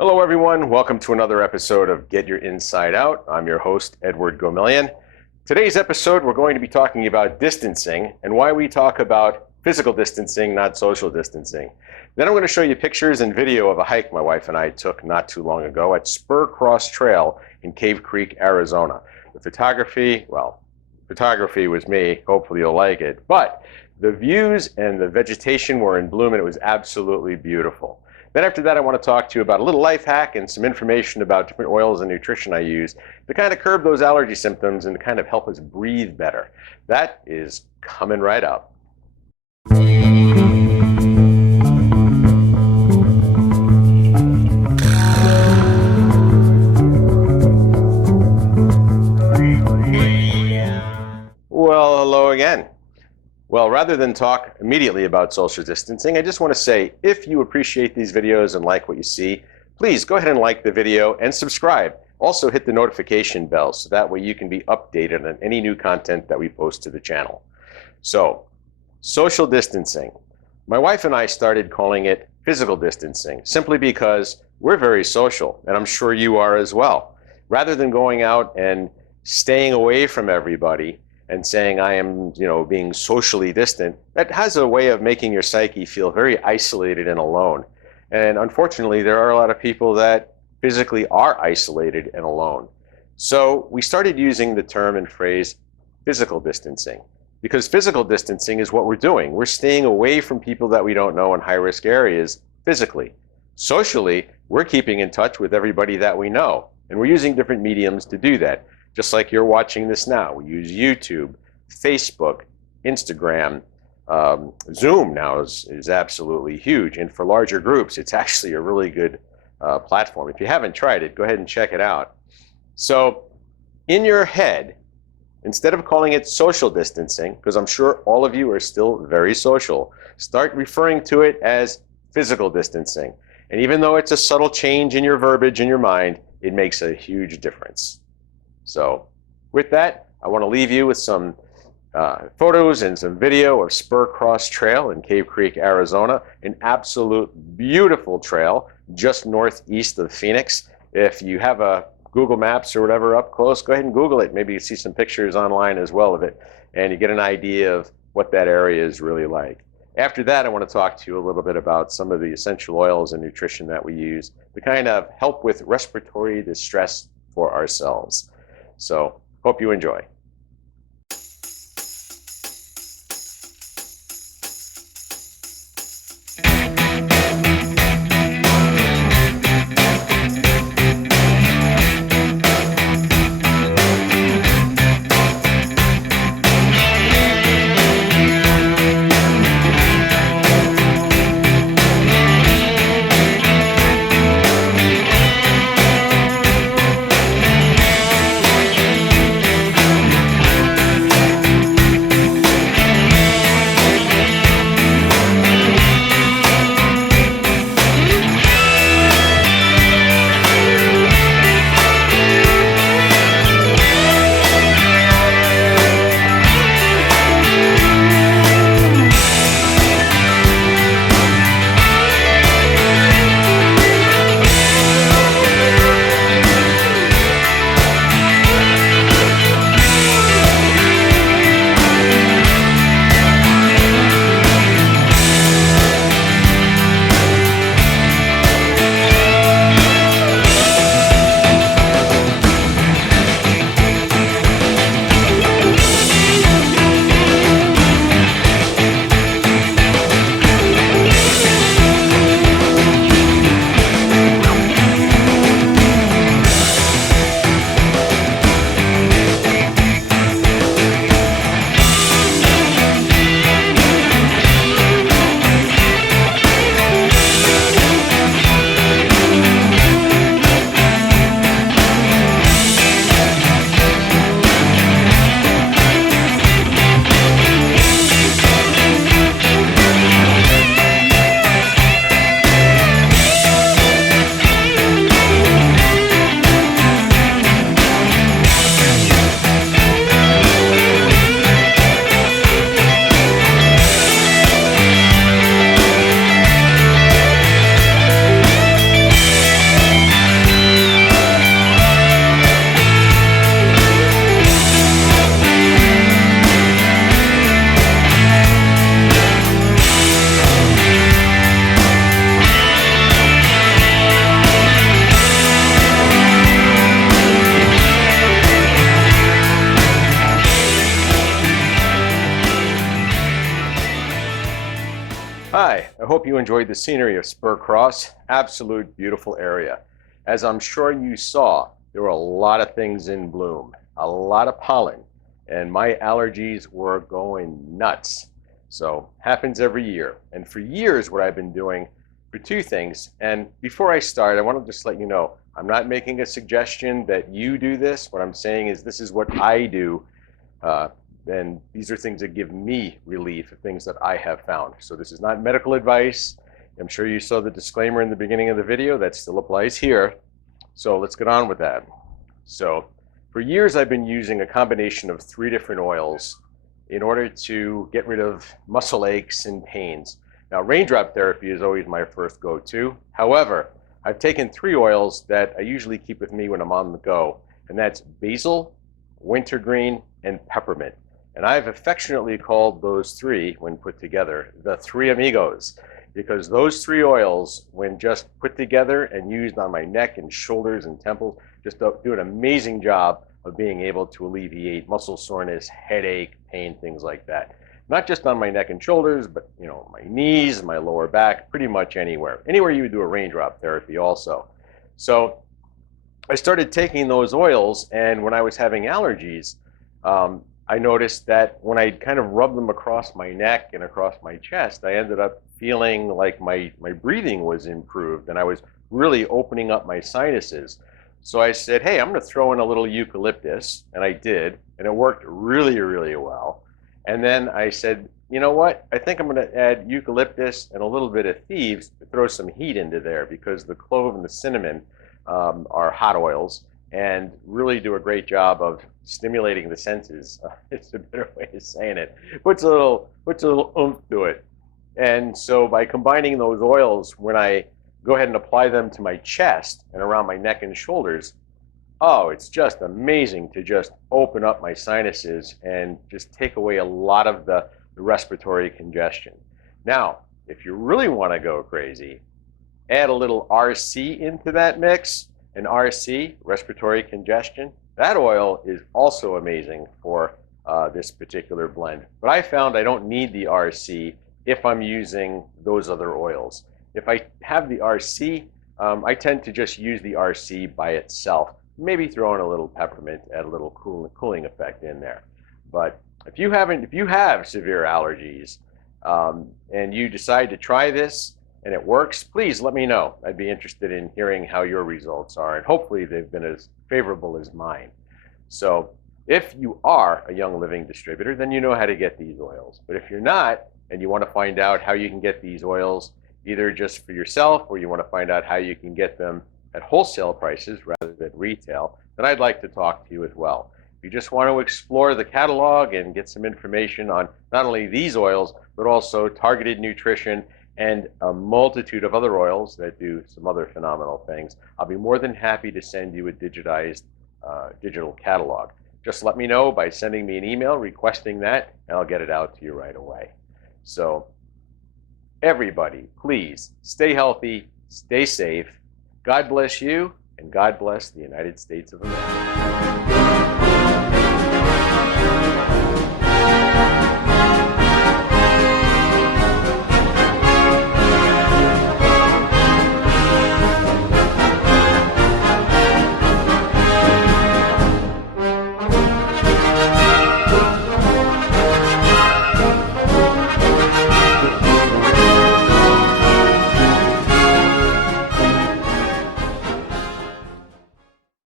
Hello, everyone. Welcome to another episode of Get Your Inside Out. I'm your host, Edward Gomillion. Today's episode, we're going to be talking about distancing and why we talk about physical distancing, not social distancing. Then I'm going to show you pictures and video of a hike my wife and I took not too long ago at Spur Cross Trail in Cave Creek, Arizona. The photography was me. Hopefully you'll like it. But the views and the vegetation were in bloom and it was absolutely beautiful. Then after that, I want to talk to you about a little life hack and some information about different oils and nutrition I use to kind of curb those allergy symptoms and to kind of help us breathe better. That is coming right up. Well, hello again. Well, rather than talk immediately about social distancing, I just want to say, if you appreciate these videos and like what you see, please go ahead and like the video and subscribe. Also hit the notification bell so that way you can be updated on any new content that we post to the channel. So, social distancing. My wife and I started calling it physical distancing simply because we're very social, and I'm sure you are as well. Rather than going out and staying away from everybody and saying I am, being socially distant, that has a way of making your psyche feel very isolated and alone. And unfortunately, there are a lot of people that physically are isolated and alone. So we started using the term and phrase physical distancing, because physical distancing is what we're doing. We're staying away from people that we don't know in high-risk areas physically. Socially, we're keeping in touch with everybody that we know, and we're using different mediums to do that. Just like you're watching this now. We use YouTube, Facebook, Instagram, Zoom now is absolutely huge. And for larger groups, it's actually a really good platform. If you haven't tried it, go ahead and check it out. So in your head, instead of calling it social distancing, because I'm sure all of you are still very social, start referring to it as physical distancing. And even though it's a subtle change in your verbiage in your mind, it makes a huge difference. So with that, I want to leave you with some photos and some video of Spur Cross Trail in Cave Creek, Arizona, an absolute beautiful trail just northeast of Phoenix. If you have a Google Maps or whatever up close, go ahead and Google it. Maybe you see some pictures online as well of it, and you get an idea of what that area is really like. After that, I want to talk to you a little bit about some of the essential oils and nutrition that we use to kind of help with respiratory distress for ourselves. So, hope you enjoy. Hi, I hope you enjoyed the scenery of Spur Cross. Absolute beautiful area. As I'm sure you saw, there were a lot of things in bloom, a lot of pollen, and my allergies were going nuts. So happens every year. And for years, what I've been doing for two things. And before I start, I want to just let you know, I'm not making a suggestion that you do this. What I'm saying is this is what I do. And these are things that give me relief, things that I have found. So this is not medical advice. I'm sure you saw the disclaimer in the beginning of the video. That still applies here. So let's get on with that. So for years, I've been using a combination of 3 different oils in order to get rid of muscle aches and pains. Now, raindrop therapy is always my first go-to. However, I've taken 3 oils that I usually keep with me when I'm on the go, and that's basil, wintergreen, and peppermint. And I've affectionately called those 3, when put together, the 3 amigos, because those 3 oils, when just put together and used on my neck and shoulders and temples, just do an amazing job of being able to alleviate muscle soreness, headache, pain, things like that. Not just on my neck and shoulders, but my knees, my lower back, pretty much anywhere. Anywhere you would do a raindrop therapy also. So I started taking those oils, and when I was having allergies, I noticed that when I kind of rubbed them across my neck and across my chest, I ended up feeling like my breathing was improved, and I was really opening up my sinuses. So I said, hey, I'm going to throw in a little eucalyptus, and I did, and it worked really, really well. And then I said, you know what? I think I'm going to add eucalyptus and a little bit of thieves to throw some heat into there, because the clove and the cinnamon are hot oils and really do a great job of stimulating the senses. It's a better way of saying it. Puts a little oomph to it. And so by combining those oils, when I go ahead and apply them to my chest and around my neck and shoulders, oh, it's just amazing to just open up my sinuses and just take away a lot of the respiratory congestion. Now, if you really want to go crazy, add a little RC into that mix. And RC, respiratory congestion, that oil is also amazing for this particular blend. But I found I don't need the RC if I'm using those other oils. If I have the RC, I tend to just use the RC by itself. Maybe throw in a little peppermint, add a little cooling effect in there. But if you have severe allergies and you decide to try this and it works, please let me know. I'd be interested in hearing how your results are, and hopefully they've been as favorable as mine. So if you are a Young Living distributor, then you know how to get these oils. But if you're not, and you want to find out how you can get these oils either just for yourself, or you want to find out how you can get them at wholesale prices rather than retail, then I'd like to talk to you as well. If you just want to explore the catalog and get some information on not only these oils, but also targeted nutrition and a multitude of other oils that do some other phenomenal things, I'll be more than happy to send you a digitized digital catalog. Just let me know by sending me an email requesting that, and I'll get it out to you right away. So everybody, please stay healthy, stay safe. God bless you, and God bless the United States of America.